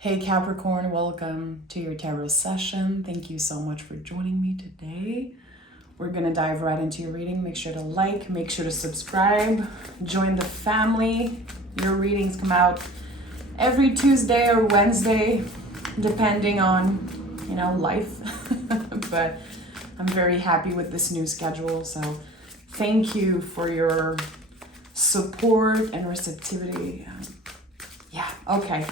Hey Capricorn, welcome to your tarot session. Thank you so much for joining me today. We're gonna dive right into your reading. Make sure to like, make sure to subscribe, join the family. Your readings come out every Tuesday or Wednesday, depending on, life. But I'm very happy with this new schedule. So thank you for your support and receptivity. Okay.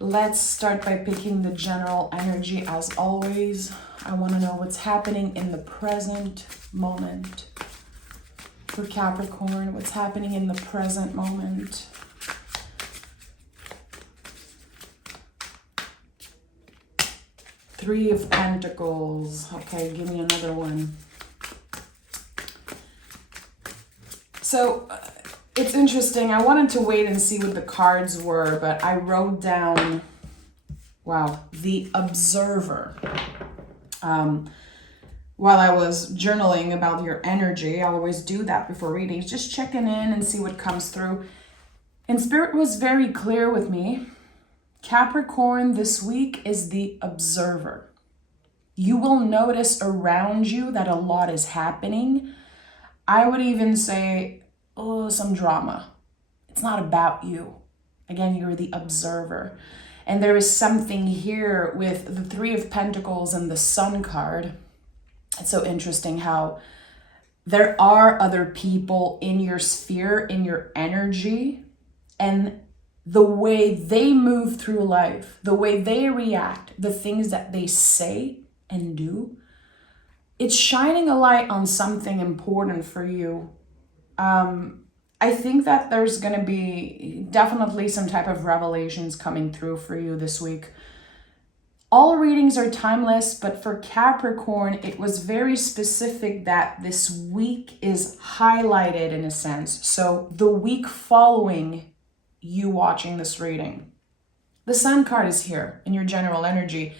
Let's start by picking the general energy as always. I want to know what's happening in the present moment. For Capricorn, what's happening in the present moment? Three of Pentacles. Okay, give me another one. So, it's interesting. I wanted to wait and see what the cards were, but I wrote down, the Observer. While I was journaling about your energy, I always do that before readings, just checking in and see what comes through. And Spirit was very clear with me. Capricorn this week is the Observer. You will notice around you that a lot is happening. I would even say, some drama. It's not about you. Again, you're the observer. And there is something here with the Three of Pentacles and the Sun card. It's so interesting how there are other people in your sphere, in your energy, and the way they move through life, the way they react, the things that they say and do, it's shining a light on something important for you. I think that there's going to be definitely some type of revelations coming through for you this week. All readings are timeless, but for Capricorn, it was very specific that this week is highlighted in a sense. So the week following you watching this reading, the Sun card is here in your general energy.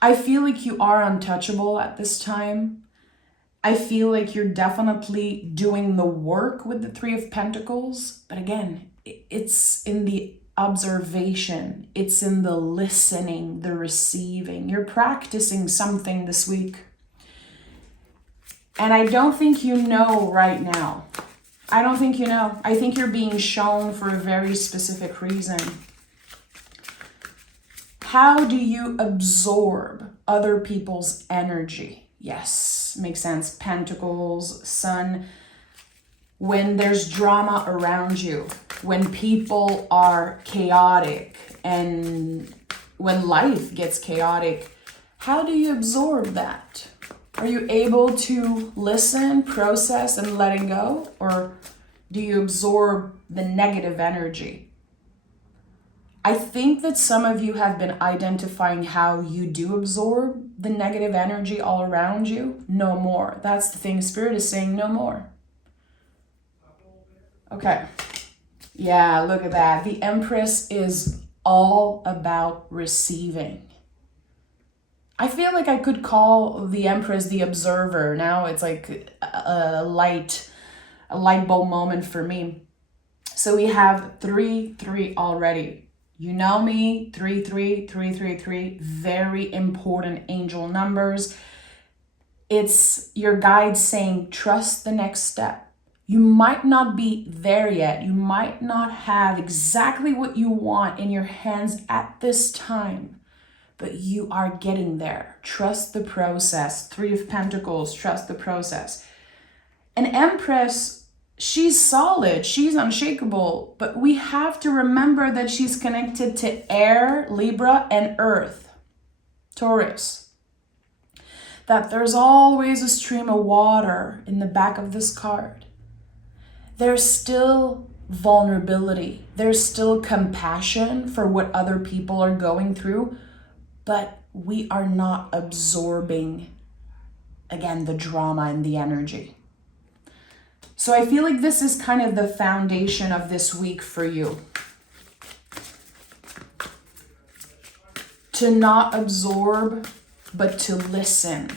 I feel like you are untouchable at this time. I feel like you're definitely doing the work with the Three of Pentacles. But again, it's in the observation. It's in the listening, the receiving. You're practicing something this week. And I don't think you know right now. I don't think you know. I think you're being shown for a very specific reason. How do you absorb other people's energy? Yes, makes sense. Pentacles, Sun. When there's drama around you, when people are chaotic, and when life gets chaotic, how do you absorb that? Are you able to listen, process, and letting go? Or do you absorb the negative energy? I think that some of you have been identifying how you do absorb the negative energy all around you. No more. That's the thing. Spirit is saying no more. Okay. Yeah, look at that. The Empress is all about receiving. I feel like I could call the Empress the observer. Now it's like a light bulb moment for me. So we have 3-3 already. You know me, 3-3, 3-3-3, very important angel numbers. It's your guide saying, trust the next step. You might not be there yet. You might not have exactly what you want in your hands at this time, but you are getting there. Trust the process. Three of Pentacles, trust the process. An Empress, she's solid, she's unshakable, but we have to remember that she's connected to air, Libra, and earth, Taurus. That there's always a stream of water in the back of this card. There's still vulnerability. There's still compassion for what other people are going through, but we are not absorbing, again, the drama and the energy. So I feel like this is kind of the foundation of this week for you. To not absorb, but to listen.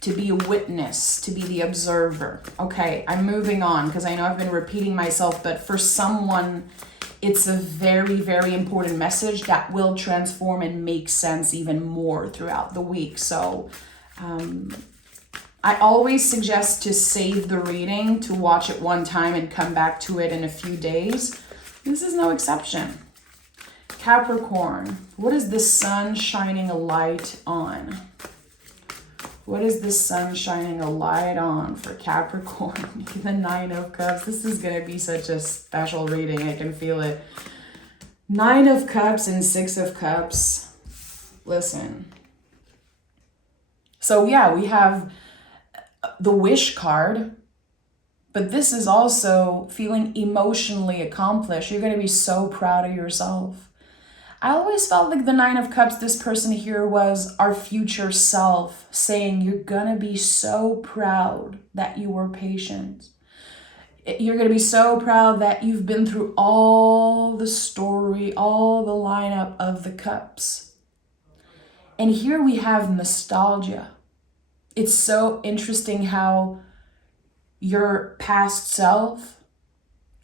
To be a witness, to be the observer. Okay, I'm moving on because I know I've been repeating myself, but for someone it's a very, very important message that will transform and make sense even more throughout the week. So I always suggest to save the reading, to watch it one time and come back to it in a few days. This is no exception. Capricorn, what is the sun shining a light on? What is the sun shining a light on for Capricorn? The Nine of Cups. This is going to be such a special reading. I can feel it. Nine of Cups and Six of Cups. Listen. So yeah, we have the Wish card. But this is also feeling emotionally accomplished. You're going to be so proud of yourself. I always felt like the Nine of Cups, this person here was our future self saying, you're going to be so proud that you were patient. You're going to be so proud that you've been through all the story, all the lineup of the cups. And here we have nostalgia. It's so interesting how your past self,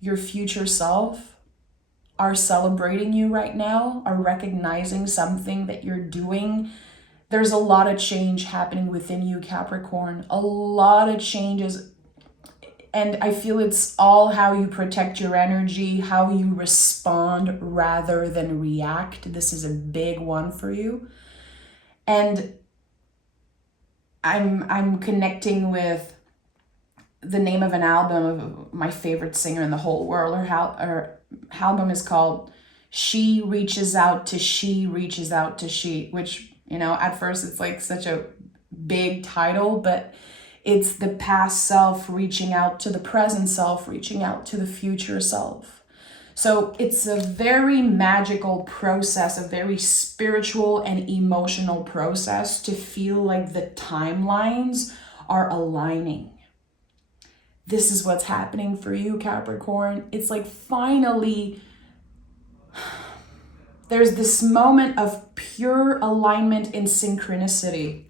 your future self, are celebrating you right now, are recognizing something that you're doing. There's a lot of change happening within you, Capricorn. A lot of changes. And I feel it's all how you protect your energy, how you respond rather than react. This is a big one for you. And I'm connecting with the name of an album of my favorite singer in the whole world. Her album is called She Reaches Out to She Reaches Out to She, which, you know, at first it's like such a big title, but it's the past self reaching out to the present self, reaching out to the future self. So it's a very magical process, a very spiritual and emotional process to feel like the timelines are aligning. This is what's happening for you, Capricorn. It's like finally, there's this moment of pure alignment in synchronicity.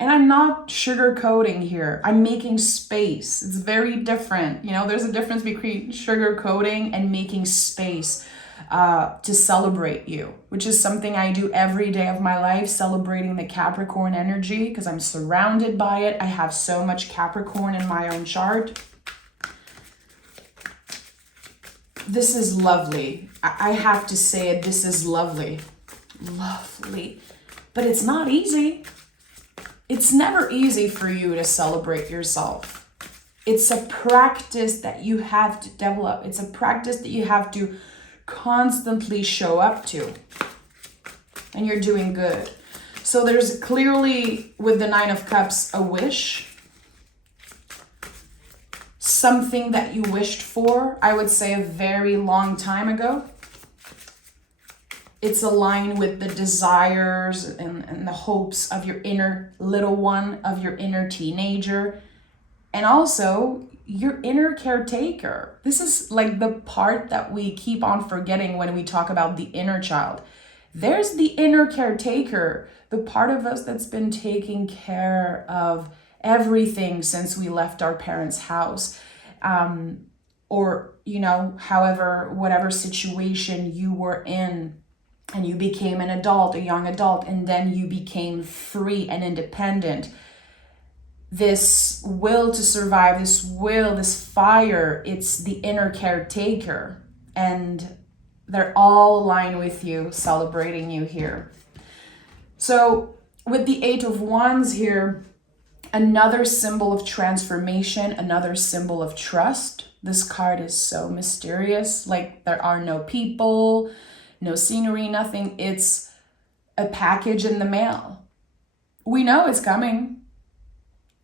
And I'm not sugarcoating here. I'm making space. It's very different. You know, there's a difference between sugarcoating and making space to celebrate you, which is something I do every day of my life, celebrating the Capricorn energy because I'm surrounded by it. I have so much Capricorn in my own chart. This is lovely. I have to say it. This is lovely. Lovely. But it's not easy. It's never easy for you to celebrate yourself. It's a practice that you have to develop. It's a practice that you have to constantly show up to. And you're doing good. So there's clearly, with the Nine of Cups, a wish. Something that you wished for, I would say a very long time ago. It's aligned with the desires and the hopes of your inner little one, of your inner teenager, and also your inner caretaker. This is like the part that we keep on forgetting when we talk about the inner child. There's the inner caretaker, the part of us that's been taking care of everything since we left our parents' house. Or, you know, however, whatever situation you were in, and you became an adult, a young adult, and then you became free and independent. This will to survive, this fire, it's the inner caretaker. And they're all aligned with you, celebrating you here. So with the Eight of Wands here, another symbol of transformation, another symbol of trust. This card is so mysterious. Like there are no people, no scenery, nothing. It's a package in the mail. We know it's coming.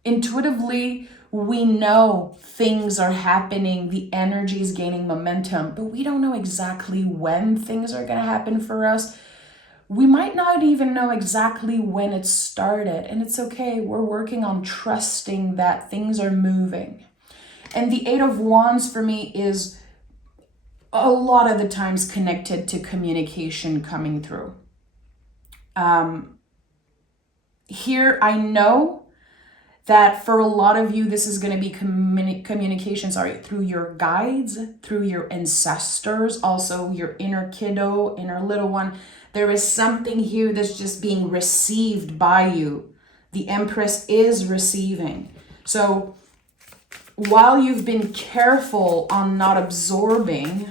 Intuitively, we know things are happening. The energy is gaining momentum, but we don't know exactly when things are going to happen for us. We might not even know exactly when it started, and it's okay. We're working on trusting that things are moving. And the Eight of Wands for me is a lot of the times connected to communication coming through. Here I know that for a lot of you, this is going to be communication, through your guides, through your ancestors, also your inner kiddo, inner little one. There is something here that's just being received by you. The Empress is receiving. So while you've been careful on not absorbing,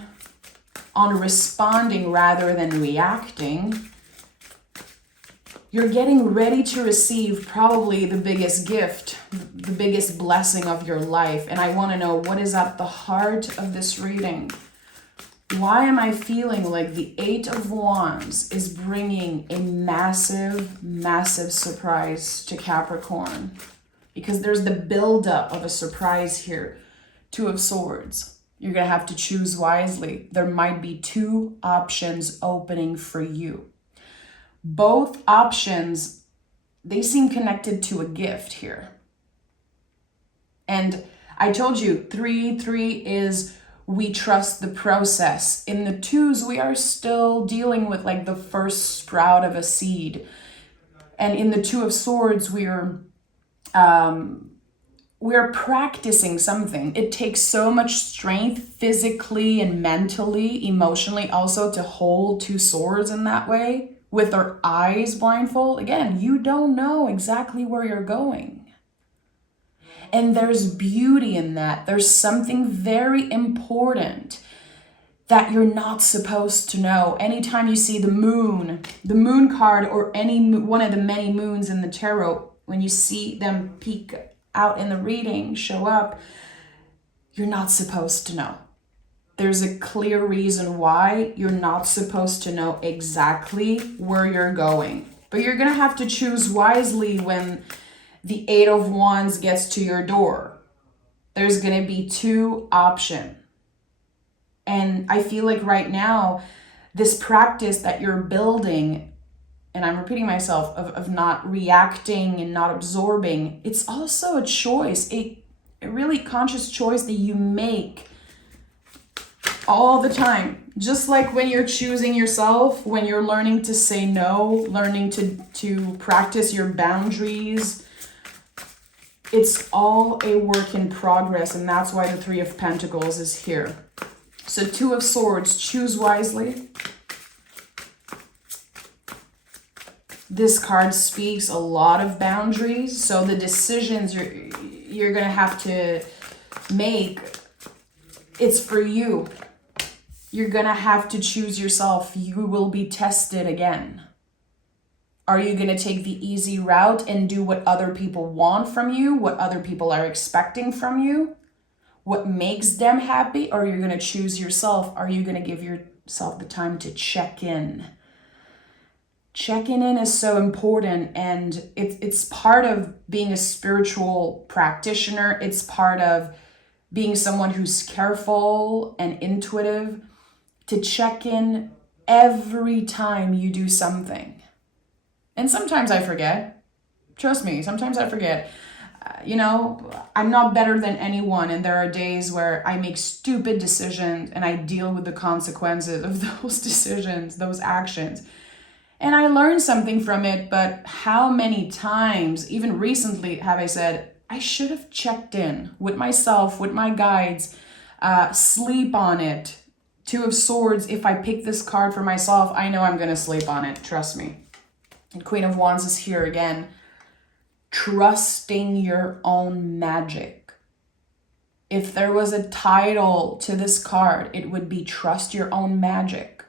on responding rather than reacting, you're getting ready to receive probably the biggest gift, the biggest blessing of your life. And I want to know what is at the heart of this reading. Why am I feeling like the Eight of Wands is bringing a massive, massive surprise to Capricorn? Because there's the buildup of a surprise here. Two of Swords. You're going to have to choose wisely. There might be two options opening for you. Both options, they seem connected to a gift here. And I told you, 3 is we trust the process. In the 2s, we are still dealing with like the first sprout of a seed. And in the Two of Swords, we're practicing something. It takes so much strength physically and mentally, emotionally also to hold two swords in that way. With our eyes blindfold, again, you don't know exactly where you're going. And there's beauty in that. There's something very important that you're not supposed to know. Anytime you see the moon card, or any one of the many moons in the tarot, when you see them peek out in the reading, show up, you're not supposed to know. There's a clear reason why you're not supposed to know exactly where you're going. But you're going to have to choose wisely when the Eight of Wands gets to your door. There's going to be two options. And I feel like right now, this practice that you're building, and I'm repeating myself, of not reacting and not absorbing, it's also a choice, a really conscious choice that you make all the time. Just like when you're choosing yourself, when you're learning to say no, learning to practice your boundaries, it's all a work in progress. And that's why the Three of Pentacles is here. So Two of Swords, choose wisely. This card speaks a lot of boundaries. So the decisions you're going to have to make, it's for you. You're going to have to choose yourself. You will be tested again. Are you going to take the easy route and do what other people want from you, what other people are expecting from you, what makes them happy? Or are you going to choose yourself? Are you going to give yourself the time to check in? Checking in is so important, and it's part of being a spiritual practitioner. It's part of being someone who's careful and intuitive, to check in every time you do something. And sometimes I forget. Trust me, sometimes I forget. I'm not better than anyone, and there are days where I make stupid decisions and I deal with the consequences of those decisions, those actions. And I learned something from it, but how many times, even recently, have I said, I should have checked in with myself, with my guides, sleep on it. Two of Swords, if I pick this card for myself, I know I'm going to sleep on it. Trust me. And Queen of Wands is here again. Trusting your own magic. If there was a title to this card, it would be Trust Your Own Magic.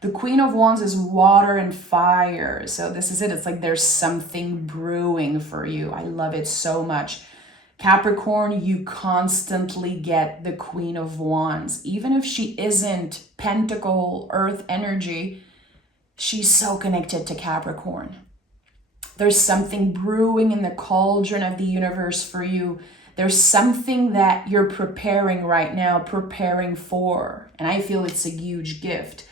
The Queen of Wands is water and fire. So this is it. It's like there's something brewing for you. I love it so much. Capricorn, you constantly get the Queen of Wands. Even if she isn't Pentacle, Earth energy, she's so connected to Capricorn. There's something brewing in the cauldron of the universe for you. There's something that you're preparing right now, preparing for. And I feel it's a huge gift.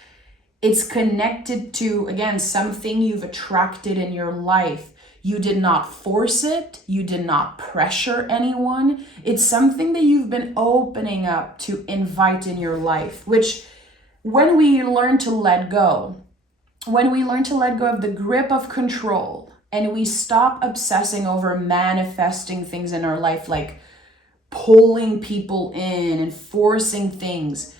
It's connected to, again, something you've attracted in your life. You did not force it. You did not pressure anyone. It's something that you've been opening up to invite in your life, which when we learn to let go of the grip of control, and we stop obsessing over manifesting things in our life, like pulling people in and forcing things.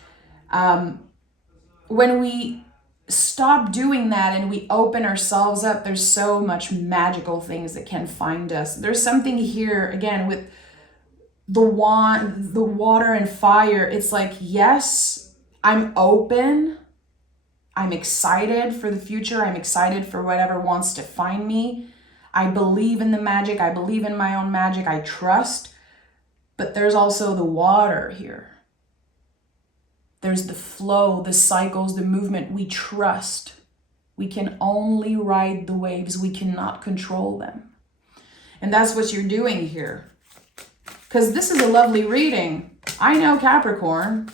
When we stop doing that and we open ourselves up, there's so much magical things that can find us. There's something here, again, with the water and fire. It's like, yes, I'm open. I'm excited for the future. I'm excited for whatever wants to find me. I believe in the magic. I believe in my own magic. I trust. But there's also the water here. There's the flow, the cycles, the movement. We trust. We can only ride the waves. We cannot control them. And that's what you're doing here. Because this is a lovely reading. I know, Capricorn.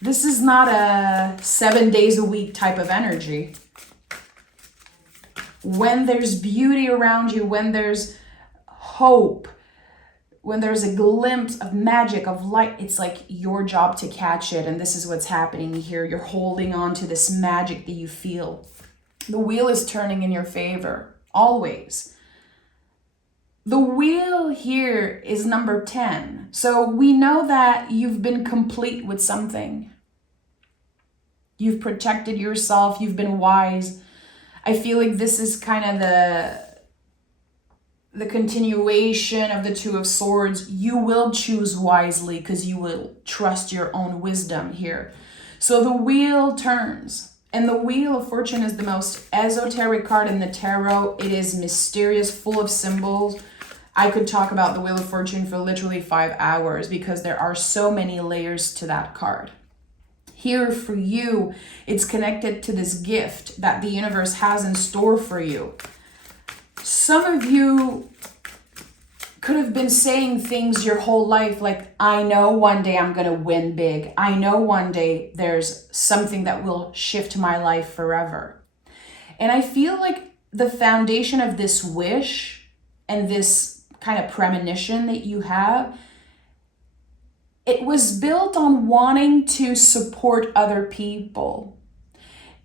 This is not a 7 days a week type of energy. When there's beauty around you, when there's hope, when there's a glimpse of magic, of light, it's like your job to catch it. And this is what's happening here. You're holding on to this magic that you feel. The wheel is turning in your favor, always. The wheel here is number 10. So we know that you've been complete with something. You've protected yourself. You've been wise. I feel like this is kind of the continuation of the Two of Swords. You will choose wisely because you will trust your own wisdom here. So the wheel turns, and the Wheel of Fortune is the most esoteric card in the tarot. It is mysterious, full of symbols. I could talk about the Wheel of Fortune for literally 5 hours because there are so many layers to that card. Here for you, it's connected to this gift that the universe has in store for you. Some of you could have been saying things your whole life like, I know one day I'm going to win big. I know one day there's something that will shift my life forever. And I feel like the foundation of this wish and this kind of premonition that you have, it was built on wanting to support other people.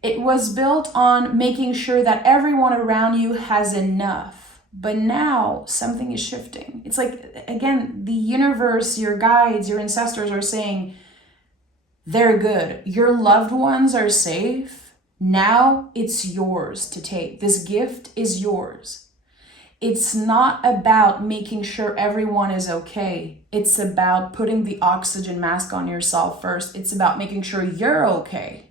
It was built on making sure that everyone around you has enough. But now something is shifting. It's like, again, the universe, your guides, your ancestors are saying, they're good. Your loved ones are safe. Now it's yours to take. This gift is yours. It's not about making sure everyone is okay. It's about putting the oxygen mask on yourself first. It's about making sure you're okay.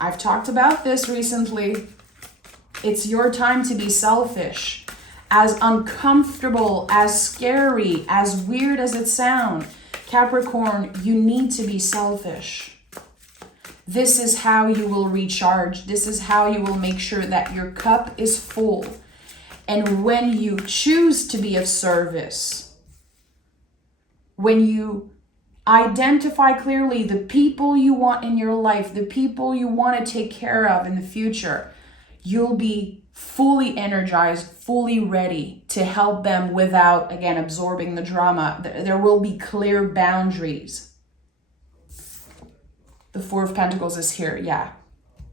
I've talked about this recently. It's your time to be selfish. As uncomfortable, as scary, as weird as it sounds, Capricorn, you need to be selfish. This is how you will recharge. This is how you will make sure that your cup is full. And when you choose to be of service, when you identify clearly the people you want in your life, the people you want to take care of in the future, you'll be fully energized, fully ready to help them without, again, absorbing the drama. There will be clear boundaries. The Four of Pentacles is here, yeah.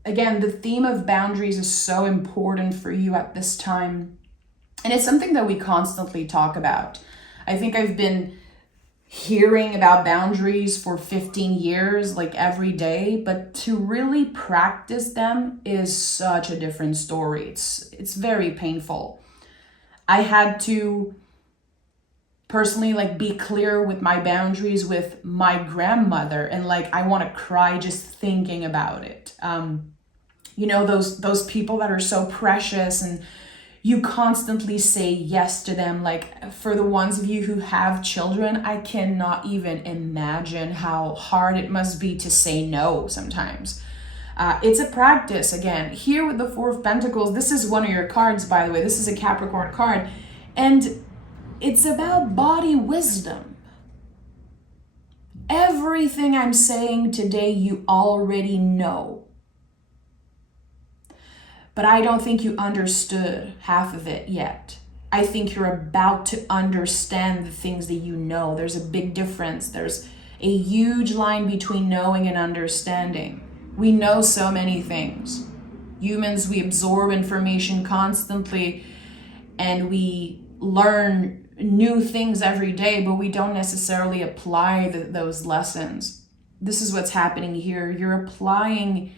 Again, the theme of boundaries is so important for you at this time. And it's something that we constantly talk about. I think I've been hearing about boundaries for 15 years, like every day, but to really practice them is such a different story. It's very painful. I had to personally be clear with my boundaries with my grandmother, and I want to cry just thinking about it. Those people that are so precious and you constantly say yes to them. For the ones of you who have children, I cannot even imagine how hard it must be to say no sometimes. It's a practice. Again, here with the Four of Pentacles, this is one of your cards, by the way. This is a Capricorn card. And it's about body wisdom. Everything I'm saying today, you already know. But I don't think you understood half of it yet. I think you're about to understand the things that you know. There's a big difference. There's a huge line between knowing and understanding. We know so many things. Humans, we absorb information constantly and we learn new things every day, but we don't necessarily apply those lessons. This is what's happening here. You're applying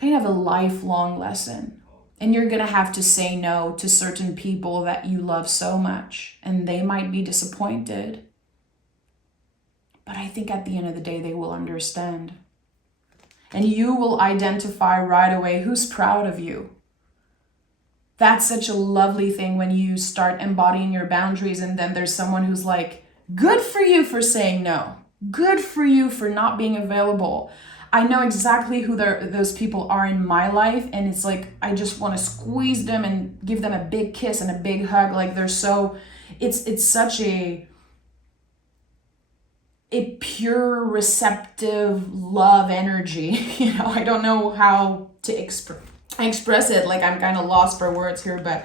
kind of a lifelong lesson. And you're going to have to say no to certain people that you love so much. And they might be disappointed. But I think at the end of the day, they will understand. And you will identify right away who's proud of you. That's such a lovely thing when you start embodying your boundaries and then there's someone who's like, good for you for saying no. Good for you for not being available. I know exactly who those people are in my life, and it's like I just want to squeeze them and give them a big kiss and a big hug. Like they're so, it's such a pure, receptive love energy. You know, I don't know how to express it. Like I'm kind of lost for words here, but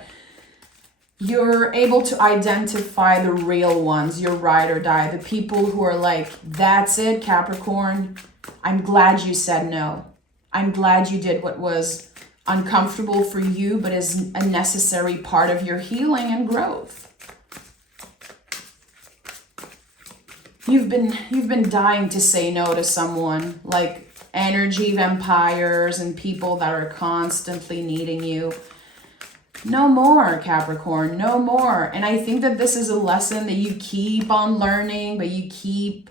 you're able to identify the real ones, your ride or die, the people who are like, that's it, Capricorn. I'm glad you said no. I'm glad you did what was uncomfortable for you, but is a necessary part of your healing and growth. You've been dying to say no to someone, like energy vampires and people that are constantly needing you. No more, Capricorn, no more. And I think that this is a lesson that you keep on learning, but you keep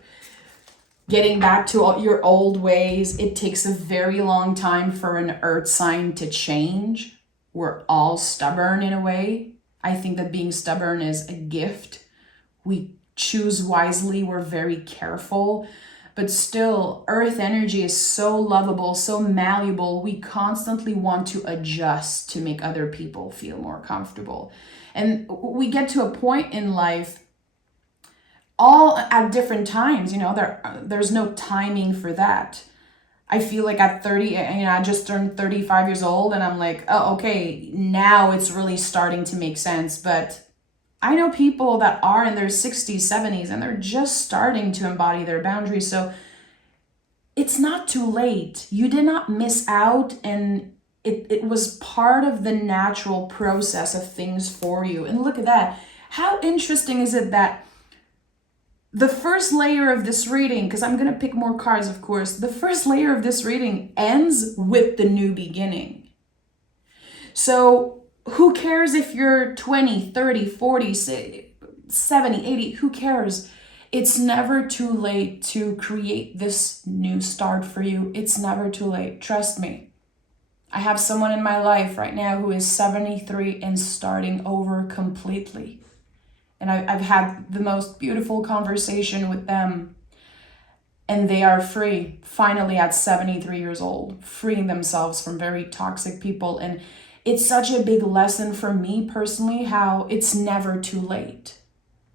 getting back to all your old ways. It takes a very long time for an earth sign to change. We're all stubborn in a way. I think that being stubborn is a gift. We choose wisely. We're very careful. But still, earth energy is so lovable, so malleable. We constantly want to adjust to make other people feel more comfortable. And we get to a point in life all at different times, you know, there's no timing for that. I feel like at 30, you know, I just turned 35 years old and I'm like, oh, okay, now it's really starting to make sense. But I know people that are in their 60s, 70s, and they're just starting to embody their boundaries. So it's not too late. You did not miss out, and it was part of the natural process of things for you. And look at that. How interesting is it that the first layer of this reading, because I'm going to pick more cards, of course, the first layer of this reading ends with the new beginning. So who cares if you're 20, 30, 40, 70, 80, who cares? It's never too late to create this new start for you. It's never too late. Trust me. I have someone in my life right now who is 73 and starting over completely. And I've had the most beautiful conversation with them. And they are free, finally at 73 years old, freeing themselves from very toxic people. And it's such a big lesson for me personally, how it's never too late.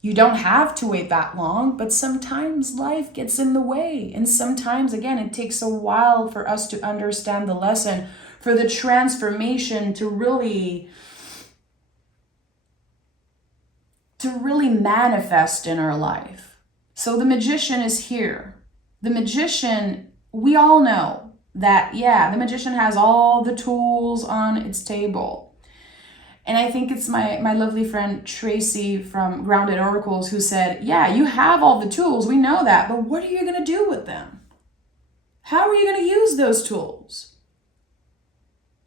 You don't have to wait that long, but sometimes life gets in the way. And sometimes, again, it takes a while for us to understand the lesson, for the transformation to really manifest in our life. So the magician is here. The magician, we all know that, yeah, the magician has all the tools on its table. And I think it's my lovely friend Tracy from Grounded Oracles who said, yeah, you have all the tools, we know that, but what are you going to do with them? How are you going to use those tools?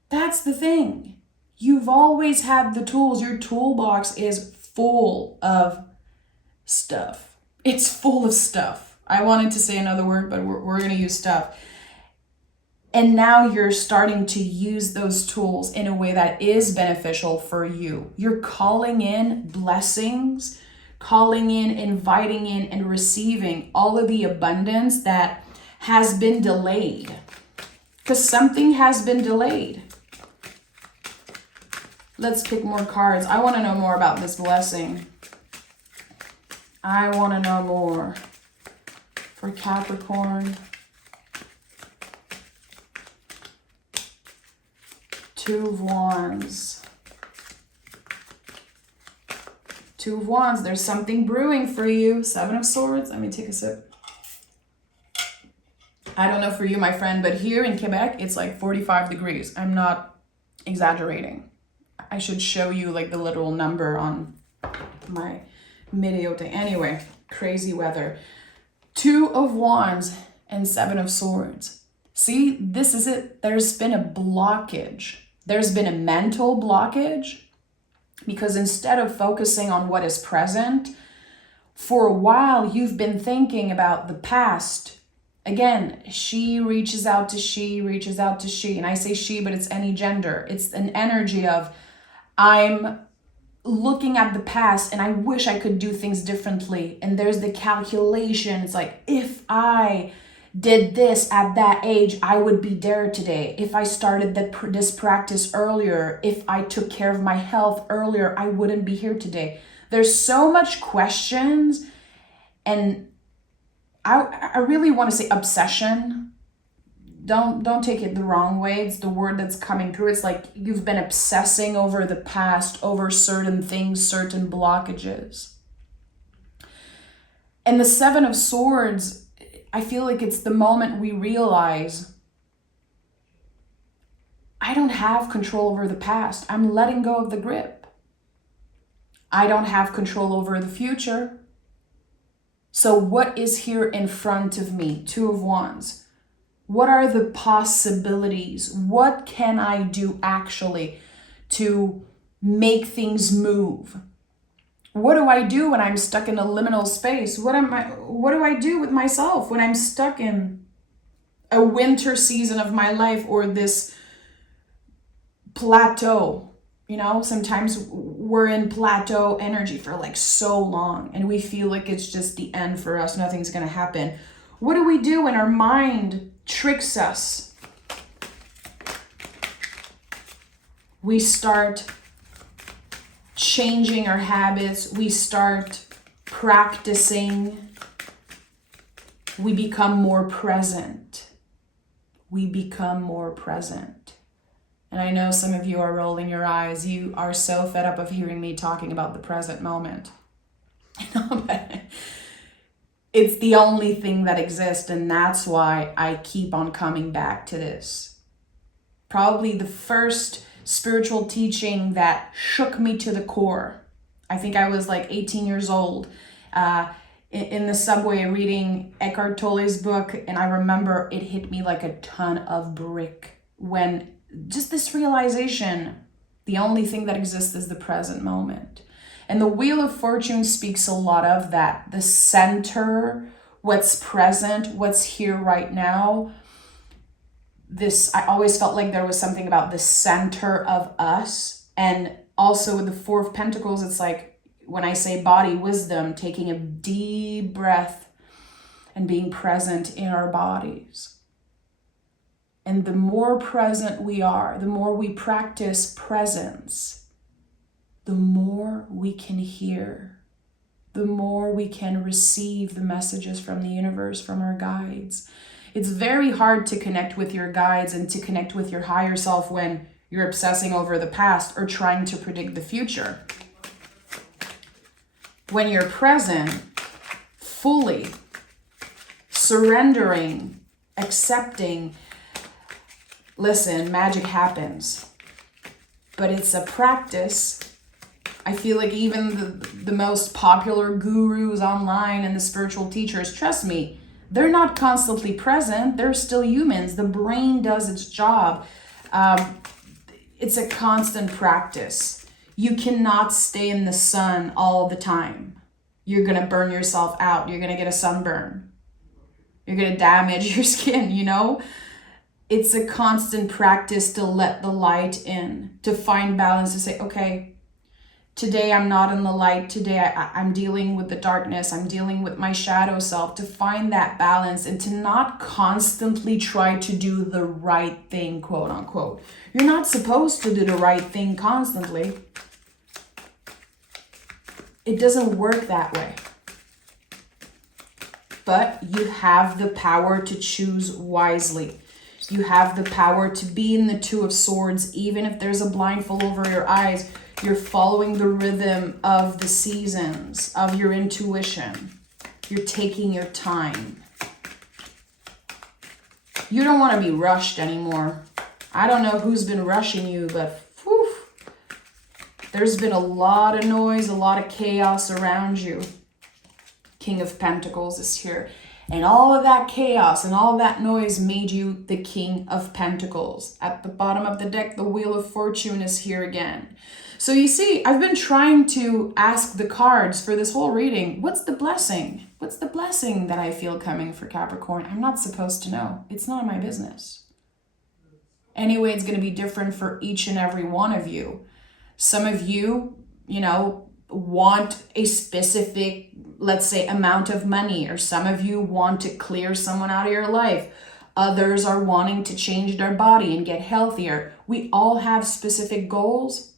That's the thing. You've always had the tools. Your toolbox is full of stuff. It's full of stuff. I wanted to say another word, but we're going to use stuff. And now you're starting to use those tools in a way that is beneficial for you. You're calling in blessings, calling in, inviting in, and receiving all of the abundance that has been delayed. Because something has been delayed. Let's pick more cards. I want to know more about this blessing. I want to know more. For Capricorn. Two of Wands. Two of Wands. There's something brewing for you. Seven of Swords. Let me take a sip. I don't know for you, my friend, but here in Quebec, it's like 45 degrees. I'm not exaggerating. I should show you like the literal number on my video thing. Anyway, crazy weather. 2 of Wands and 7 of Swords. See, this is it. There's been a blockage. There's been a mental blockage because instead of focusing on what is present, for a while you've been thinking about the past. Again, she reaches out to she, reaches out to she. And I say she, but it's any gender. It's an energy of I'm looking at the past and I wish I could do things differently. And there's the calculation. It's like, if I did this at that age, I would be there today. If I started this practice earlier, if I took care of my health earlier, I wouldn't be here today. There's so much questions, and I really want to say obsession. Don't take it the wrong way. It's the word that's coming through. It's like you've been obsessing over the past, over certain things, certain blockages. And the 7 of Swords, I feel like it's the moment we realize I don't have control over the past. I'm letting go of the grip. I don't have control over the future. So what is here in front of me? 2 of Wands. What are the possibilities? What can I do actually to make things move? What do I do when I'm stuck in a liminal space? What do I do with myself when I'm stuck in a winter season of my life or this plateau? You know, sometimes we're in plateau energy for like so long and we feel like it's just the end for us. Nothing's going to happen. What do we do when our mind tricks us? We start changing our habits. We start practicing. We become more present. We become more present. And I know some of you are rolling your eyes. You are so fed up of hearing me talking about the present moment. But it's the only thing that exists, and that's why I keep on coming back to this. Probably the first spiritual teaching that shook me to the core. I think I was like 18 years old in the subway reading Eckhart Tolle's book, and I remember it hit me like a ton of brick when just this realization, the only thing that exists is the present moment. And the Wheel of Fortune speaks a lot of that. The center, what's present, what's here right now. I always felt like there was something about the center of us. And also with the 4 of Pentacles, it's like when I say body wisdom, taking a deep breath and being present in our bodies. And the more present we are, the more we practice presence, the more we can hear, the more we can receive the messages from the universe, from our guides. It's very hard to connect with your guides and to connect with your higher self when you're obsessing over the past or trying to predict the future. When you're present, fully surrendering, accepting, listen, magic happens, but it's a practice. I feel like even the most popular gurus online and the spiritual teachers, trust me, they're not constantly present. They're still humans. The brain does its job. It's a constant practice. You cannot stay in the sun all the time. You're going to burn yourself out. You're going to get a sunburn. You're going to damage your skin, you know? It's a constant practice to let the light in, to find balance, to say, okay, today I'm not in the light. Today I'm dealing with the darkness. I'm dealing with my shadow self, to find that balance and to not constantly try to do the right thing, quote unquote. You're not supposed to do the right thing constantly. It doesn't work that way. But you have the power to choose wisely. You have the power to be in the 2 of Swords, even if there's a blindfold over your eyes. You're following the rhythm of the seasons, of your intuition. You're taking your time. You don't want to be rushed anymore. I don't know who's been rushing you, but whew, there's been a lot of noise, a lot of chaos around you. King of Pentacles is here. And all of that chaos and all of that noise made you the King of Pentacles. At the bottom of the deck, the Wheel of Fortune is here again. So you see, I've been trying to ask the cards for this whole reading, what's the blessing? What's the blessing that I feel coming for Capricorn? I'm not supposed to know. It's none of my business. Anyway, it's going to be different for each and every one of you. Some of you, want a specific, let's say, amount of money, or some of you want to clear someone out of your life. Others are wanting to change their body and get healthier. We all have specific goals.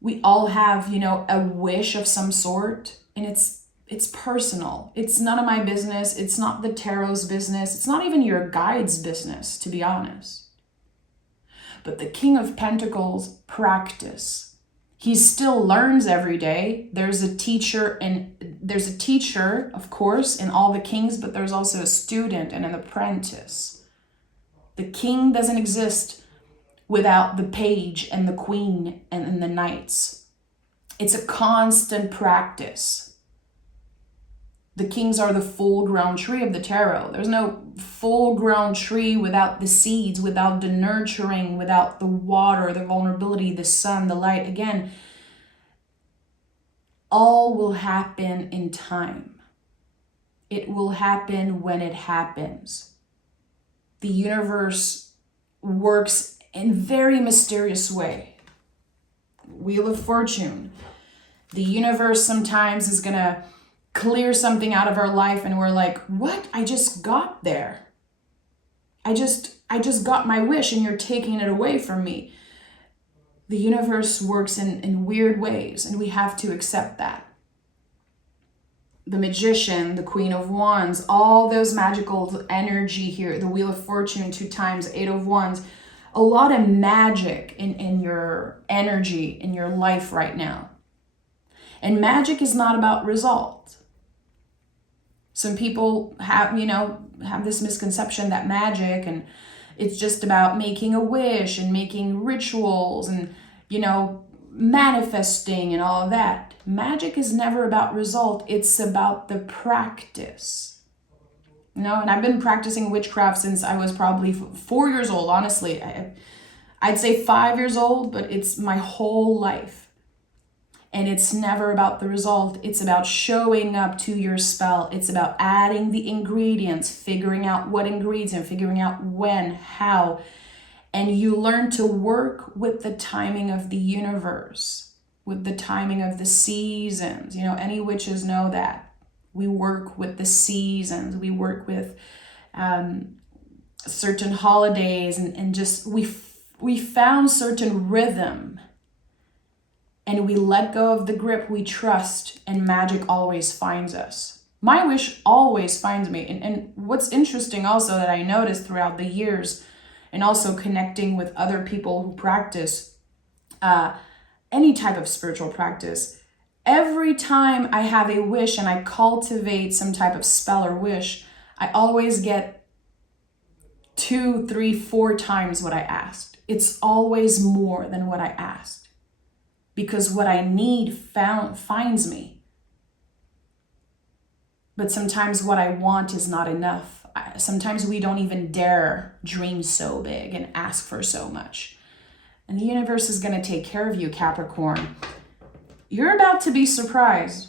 We all have, a wish of some sort, and it's personal. It's none of my business. It's not the tarot's business. It's not even your guide's business, to be honest. But the King of Pentacles practice. He still learns every day. There's a teacher, of course, in all the kings, but there's also a student and an apprentice. The king doesn't exist without the page and the queen and the knights. It's a constant practice. The kings are the full-grown tree of the tarot. There's no full-grown tree without the seeds, without the nurturing, without the water, the vulnerability, the sun, the light. Again, all will happen in time. It will happen when it happens. The universe works in a very mysterious way. Wheel of Fortune. The universe sometimes is going to clear something out of our life and we're like, what? I just got there. I just got my wish and you're taking it away from me. The universe works in weird ways and we have to accept that. The Magician, the Queen of Wands, all those magical energy here, the Wheel of Fortune 2 times, 8 of Wands, a lot of magic in your energy, in your life right now. And magic is not about result. Some people have this misconception that magic and it's just about making a wish and making rituals and, manifesting and all of that. Magic is never about result. It's about the practice. And I've been practicing witchcraft since I was probably 4 years old, honestly. I'd say 5 years old, but it's my whole life. And it's never about the result. It's about showing up to your spell. It's about adding the ingredients, figuring out what ingredients and figuring out when, how. And you learn to work with the timing of the universe, with the timing of the seasons. Any witches know that. We work with the seasons. We work with certain holidays and just we found certain rhythm. And we let go of the grip, we trust, and magic always finds us. My wish always finds me. And what's interesting also that I noticed throughout the years, and also connecting with other people who practice any type of spiritual practice, every time I have a wish and I cultivate some type of spell or wish, I always get 2, 3, 4 times what I asked. It's always more than what I asked. Because what I need finds me. But sometimes what I want is not enough. Sometimes we don't even dare dream so big and ask for so much. And the universe is going to take care of you, Capricorn. You're about to be surprised.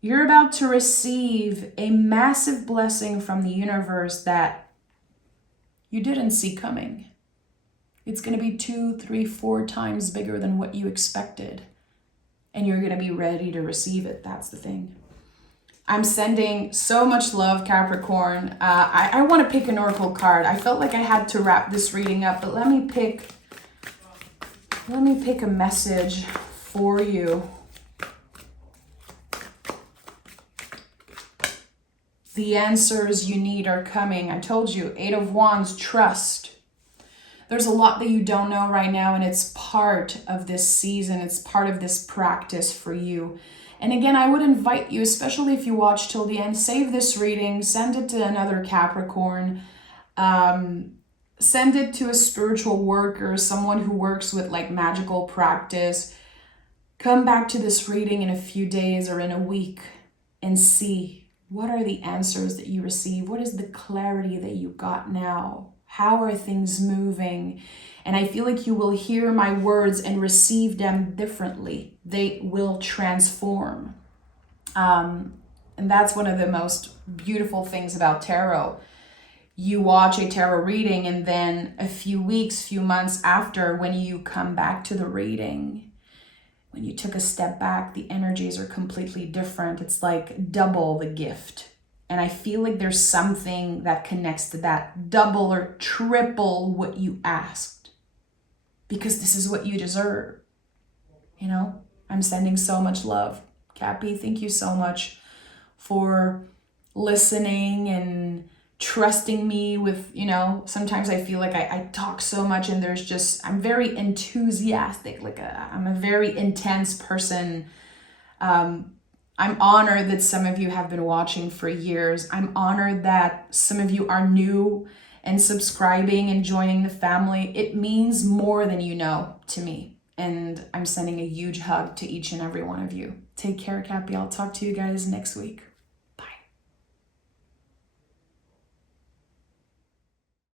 You're about to receive a massive blessing from the universe that you didn't see coming. It's going to be 2, 3, 4 times bigger than what you expected. And you're going to be ready to receive it. That's the thing. I'm sending so much love, Capricorn. I want to pick an oracle card. I felt like I had to wrap this reading up, but let me pick a message for you. The answers you need are coming. I told you, 8 of Wands, trust. There's a lot that you don't know right now, and it's part of this season. It's part of this practice for you. And again, I would invite you, especially if you watch till the end, save this reading, send it to another Capricorn. send it to a spiritual worker, someone who works with like magical practice. Come back to this reading in a few days or in a week and see what are the answers that you receive. What is the clarity that you got now? How are things moving? And I feel like you will hear my words and receive them differently. They will transform. And that's one of the most beautiful things about tarot. You watch a tarot reading, and then a few weeks, few months after, when you come back to the reading, when you took a step back, the energies are completely different. It's like double the gift. And I feel like there's something that connects to that, double or triple what you asked, because this is what you deserve. You know, I'm sending so much love. Cappy, thank you so much for listening and trusting me with, you know, sometimes I feel like I talk so much and there's just, I'm very enthusiastic, like I'm a very intense person. I'm honored that some of you have been watching for years. I'm honored that some of you are new and subscribing and joining the family. It means more than you know to me. And I'm sending a huge hug to each and every one of you. Take care, Cappy. I'll talk to you guys next week.